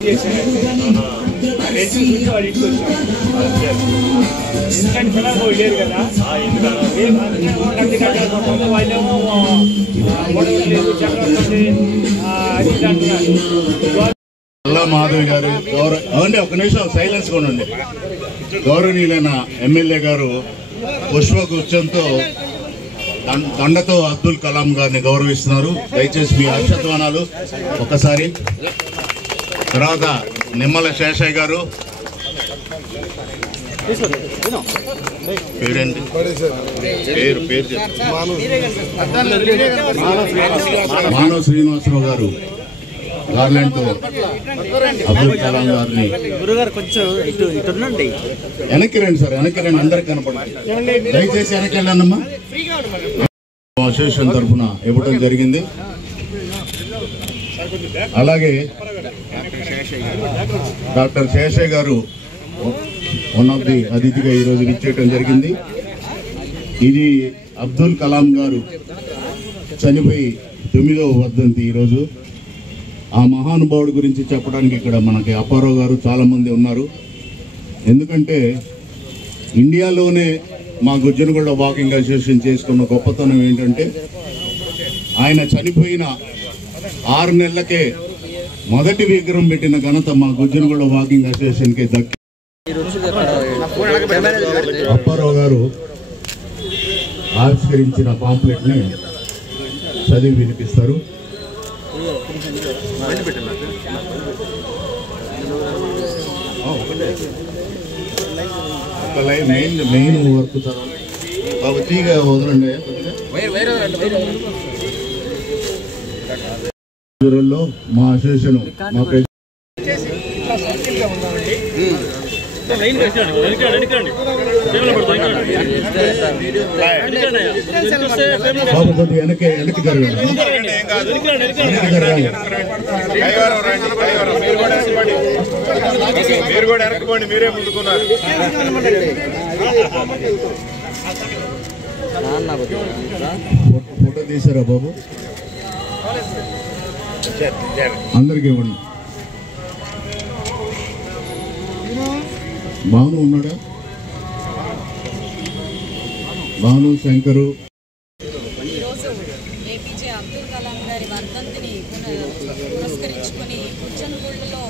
మాధవి గారు అవండి ఒక నిమిషం సైలెన్స్ గా ఉండండి. గౌరవనీయులైన ఎమ్మెల్యే గారు పుష్పగుచ్చంతో దండతో అబ్దుల్ కలాం గారిని గౌరవిస్తున్నారు. దయచేసి మీ అక్షధ్వానాలు ఒకసారి. తర్వాత నిమ్మల శేషయ్య గారు పేరేంటి పేరు మానవ శ్రీనివాసరావు గారు గార్లాండ్తో అబ్దుల్ కలాం గారిని వెనక్కి రండి సార్, వెనక్కి రండి, అందరికి కనపడండి. దయచేసి వెనక్కి వెళ్ళండమ్మా. అసోసియేషన్ తరఫున ఇవ్వడం జరిగింది. అలాగే డాక్టర్ శేషయ్య గారు వన్ ఆఫ్ ది అతిథిగా ఈరోజు ఇచ్చేయడం జరిగింది. ఇది అబ్దుల్ కలాం గారు చనిపోయి 9వ వర్ధంతి ఈరోజు. ఆ మహానుభావుడి గురించి చెప్పడానికి ఇక్కడ మనకి అప్పారావు గారు చాలామంది ఉన్నారు. ఎందుకంటే ఇండియాలోనే మా గుజ్జనగూడ వాకింగ్ అసోసియేషన్ చేసుకున్న గొప్పతనం ఏంటంటే ఆయన చనిపోయిన 6 నెలలకే మొదటి విగ్రహం పెట్టిన ఘనత మా గుజ్జనగూడ వాకింగ్ అసోసియేషన్కి దక్కి. అప్పారావు గారు ఆవిష్కరించిన పాంప్లెట్ని చదివి వినిపిస్తారు. మెయిన్ వర్క్ బాబు తీగా వదలండి. మా అసోసియేషన్ మా బాబు కొద్ది వెనక్కి జరగండి. మీరు కూడా ఎరకపోండి, మీరే ముందుకున్నారు. ఫోటో తీసారా బాబు? అందరికి ఇవ్వండి. భాను ఉన్నాడా? భాను శంకరు. ఈరోజు ఏపీజే అబ్దుల్ కలాం గారి వర్ధంతిని పురస్కరించుకొని గుజ్జనగూడలో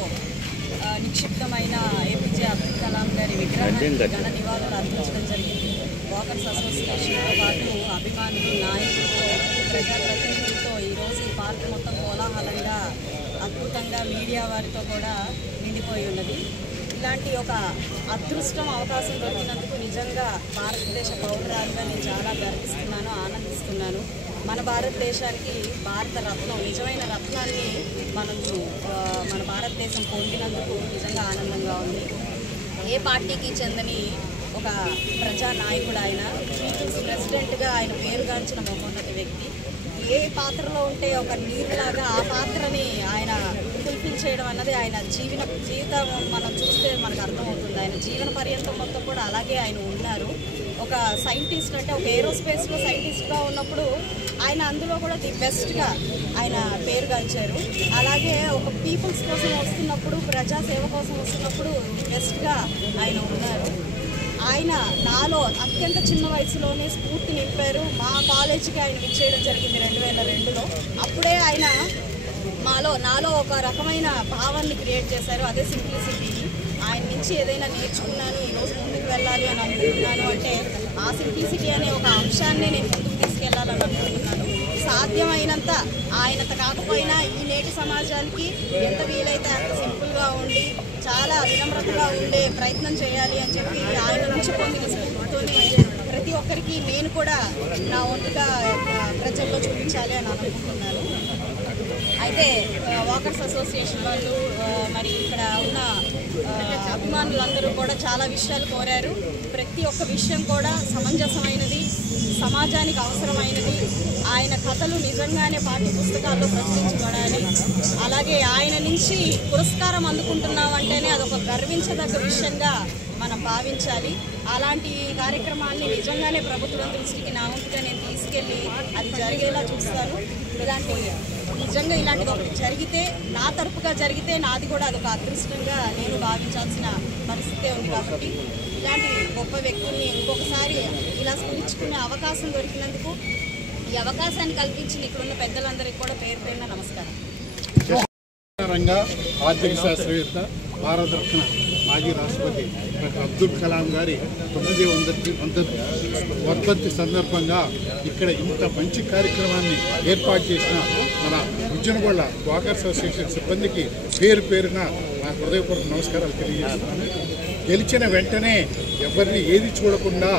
నిక్షిప్తమైన ఏపీజే అబ్దుల్ కలాం గారి విగ్రహానికి ఘన నివాళులు అర్పించడం జరిగింది. వాకర్స్ అసోసియేషన్తో పాటు అభిమానులు, నాయకులతో, ప్రజాప్రతినిధులతో ఈరోజు ఈ పార్క్ మొత్తం కోలాహలంగా అద్భుతంగా మీడియా వారితో కూడా నిండిపోయి ఉన్నది. ఇలాంటి ఒక అదృష్టం అవకాశం దొరికినందుకు నిజంగా భారతదేశ పౌరురాలుగా నేను చాలా గర్విస్తున్నాను, ఆనందిస్తున్నాను. మన భారతదేశానికి భారత రత్నం, నిజమైన రత్నాన్ని మన భారతదేశం పొందినందుకు నిజంగా ఆనందంగా ఉంది. ఏ పార్టీకి చెందని ఒక ప్రజానాయకుడు ఆయన, పీపుల్స్ ప్రెసిడెంట్గా ఆయన పేరుగాంచిన మహోన్నత వ్యక్తి. ఏ పాత్రలో ఉంటే ఒక నీరులాగా ఆ పాత్రని ఆయన ఫుల్ఫిల్ చేయడం అన్నది ఆయన జీవితం మనం చూస్తే మనకు అర్థమవుతుంది. ఆయన జీవన పర్యంతం మొత్తం కూడా అలాగే ఆయన ఉన్నారు. ఒక సైంటిస్ట్ అంటే ఒక ఏరోస్పేస్లో సైంటిస్ట్గా ఉన్నప్పుడు ఆయన అందులో కూడా ది బెస్ట్గా ఆయన పేరుగాంచారు. అలాగే ఒక పీపుల్స్ కోసం వస్తున్నప్పుడు, ప్రజాసేవ కోసం వస్తున్నప్పుడు ది బెస్ట్గా ఆయన ఉన్నారు. ఆయన నాలో అత్యంత చిన్న వయసులోనే స్ఫూర్తి నింపారు. మా కాలేజీకి ఆయన విచ్చేయడం జరిగింది 2002లో. అప్పుడే ఆయన నాలో ఒక రకమైన భావాన్ని క్రియేట్ చేశారు. అదే సింప్లిసిటీని. ఆయన నుంచి ఏదైనా నేర్చుకున్నాను, ఈరోజు ముందుకు వెళ్ళాలి అని అనుకుంటున్నాను అంటే ఆ సింప్లిసిటీ అనే ఒక అంశాన్ని నేను ముందుకు తీసుకెళ్లాలని అనుకుంటున్నాను. సాధ్యమైనంత ఆయనంత కాకపోయినా ఈ నేటి సమాజానికి ఎంత వీలైతే అంత సింపుల్గా ఉండి చాలా వినమ్రతగా ఉండే ప్రయత్నం చేయాలి అని చెప్పి ఆయన నుంచి పొందిన స్ఫూర్తితోనే ప్రతి ఒక్కరికి నేను కూడా నా వంతుగా ప్రజల్లో చూపించాలి అని అనుకుంటున్నాను. అయితే వాకర్స్ అసోసియేషన్ వాళ్ళు మరి ఇక్కడ ఉన్న అభిమానులందరూ కూడా చాలా విషయాలు కోరారు. ప్రతి ఒక్క విషయం కూడా సమంజసమైనది, సమాజానికి అవసరమైనది. ఆయన కథలు నిజంగానే పాఠ్య పుస్తకాల్లో ప్రచురించబడాలి. అలాగే ఆయన నుంచి పురస్కారం అందుకుంటున్నామంటేనే అదొక గర్వించదగ్గ విషయంగా మనం భావించాలి. అలాంటి కార్యక్రమాన్ని నిజంగానే ప్రభుత్వం దృష్టికి నా వంతుగా నేను తీసుకెళ్ళి అది జరిగేలా చూస్తాను. ఇలాంటి నిజంగా ఇలాంటిది ఒకటి జరిగితే, నా తరపుగా జరిగితే నాది కూడా అదొక అదృష్టంగా నేను భావించాల్సిన పరిస్థితే ఉంది. కాబట్టి ఇలాంటి గొప్ప వ్యక్తుల్ని ఇంకొకసారి ఇలా స్మరించుకునే అవకాశం దొరికినందుకు, ఈ అవకాశాన్ని కల్పించిన ఇక్కడున్న పెద్దలందరికీ కూడా పేరు పేరున నమస్కారం. ఆర్థిక శాస్త్రవేత్త, భారతరత్న మాజీ రాష్ట్రపతి డాక్టర్ అబ్దుల్ కలాం గారి 9వ వర్ధంతి సందర్భంగా ఇక్కడ ఇంత మంచి కార్యక్రమాన్ని ఏర్పాటు చేసిన మన గుజ్జనగొండ వాకర్స్ అసోసియేషన్ సిబ్బందికి పేరు పేరున నా హృదయపూర్వక నమస్కారాలు తెలియజేస్తున్నాను. గెలిచిన వెంటనే ఎవరిని ఏది చూడకుండా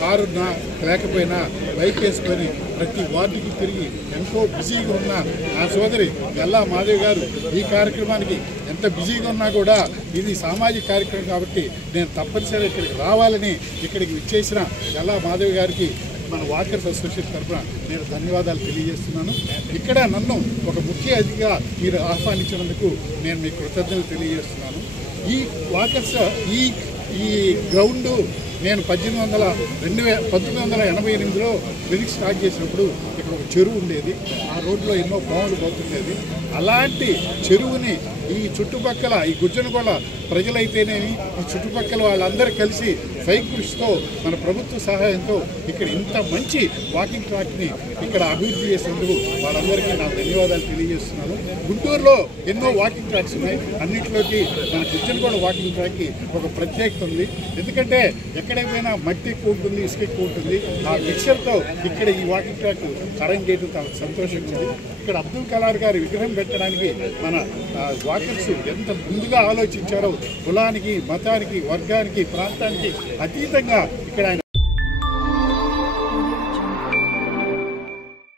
కారున్నా లేకపోయినా బైక్ వేసుకొని ప్రతి వార్డుకి తిరిగి ఎంతో బిజీగా ఉన్న నా సోదరి గల్లా మాధవి గారు ఈ కార్యక్రమానికి ఎంత బిజీగా ఉన్నా కూడా ఇది సామాజిక కార్యక్రమం కాబట్టి నేను తప్పనిసరిగా ఇక్కడికి రావాలని ఇక్కడికి విచ్చేసిన గల్లా మాధవి గారికి మన వాకర్స్ అసోసియేషన్ తరఫున నేను ధన్యవాదాలు తెలియజేస్తున్నాను. ఇక్కడ నన్ను ఒక ముఖ్య అతిథిగా మీరు ఆహ్వానించినందుకు నేను మీకు కృతజ్ఞతలు తెలియజేస్తున్నాను. ఈ వాకర్స్ ఈ గ్రౌండ్ నేను 1988లో క్లినిక్ స్టార్ట్ చేసినప్పుడు ఇక్కడ ఒక చెరువు ఉండేది. ఆ రోడ్లో ఎన్నో పాములు పోతుండేది. అలాంటి చెరువుని ఈ చుట్టుపక్కల ఈ గుజ్జనగొండ ప్రజలైతేనేమి ఈ చుట్టుపక్కల వాళ్ళందరూ కలిసి కృషితో మన ప్రభుత్వ సహాయంతో ఇక్కడ ఇంత మంచి వాకింగ్ ట్రాక్ని ఇక్కడ అభివృద్ధి చేసేందుకు వాళ్ళందరికీ నా ధన్యవాదాలు తెలియజేస్తున్నాను. గుంటూరులో ఎన్నో వాకింగ్ ట్రాక్స్ ఉన్నాయి. అన్నింటిలోకి మన గుజ్జనగొండ వాకింగ్ ట్రాక్కి ఒక ప్రత్యేకత ఉంది. ఎందుకంటే ఎక్కడైనా మట్టి ఎక్కువ ఉంటుంది, ఇసుక ఎక్కువ ఉంటుంది. ఆ మిక్సర్తో ఇక్కడ ఈ వాకింగ్ ట్రాక్ అరేంజ్ చేయడం చాలా సంతోషంగా ఉంది. ఇక్కడ అబ్దుల్ కలాం గారి విగ్రహం పెట్టడానికి మన వాకర్స్ ఎంత ముందుగా ఆలోచించారో, కులానికి, మతానికి, వర్గానికి, ప్రాంతానికి అతీతంగా ఇక్కడ ఆయన